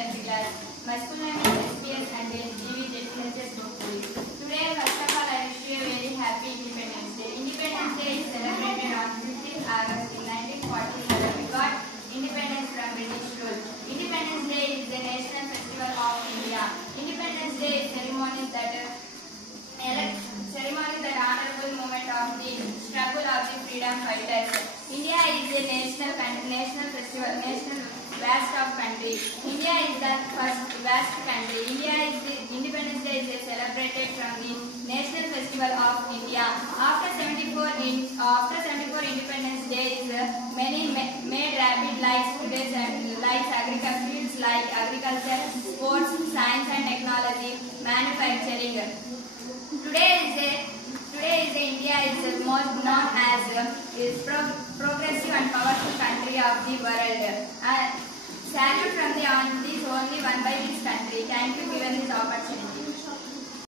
10th class. My school name is SPS and GV Today, first of all, I wish you a very happy Independence Day. Independence Day is celebrated on 15th August in 1947. We got independence from British rule. Independence Day is the national festival of India. Independence Day is ceremony that honorable moment of the struggle of the freedom fighters. India is a national festival, national vast of country. India is the first vast country. Independence Day is celebrated from the National Festival of India. After 74 Independence Day is many made rapid likes today's likes agriculture fields like agriculture, sports, science and technology, manufacturing. Today India is most known as progressive and powerful country of the world. Salute from the only one by this country. Thank you given this